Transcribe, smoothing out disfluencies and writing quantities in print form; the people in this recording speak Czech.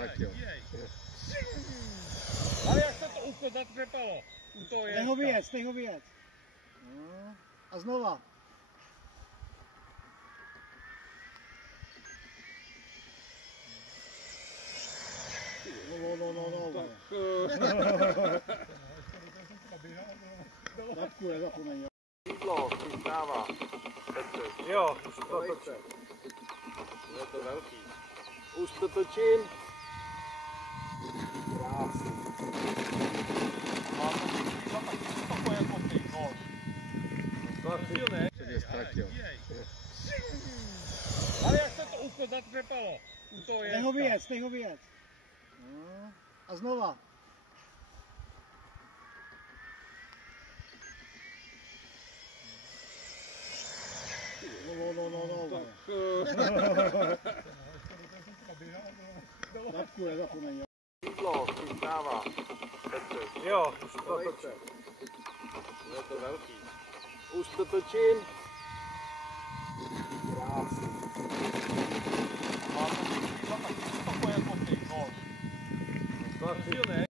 Tak jo. Ale jak se to ucho zatřepalo? U toho je. Nech ho vyjet. No. A znova. No. Tapku nezapomeň. Jídlo přistává. Jo, už to točím. Je to velký. Už to točím. Krásný. Má to takový jako ty, no. Jsem je ztratil. Ale jak se to ucho zatřepalo? U toho je. Nech ho vyjet. No. A znova. No. Tapku nezapomeň. Jídlo přistává. Jo, už to točím. Je to velký. Už to točím. Krásný.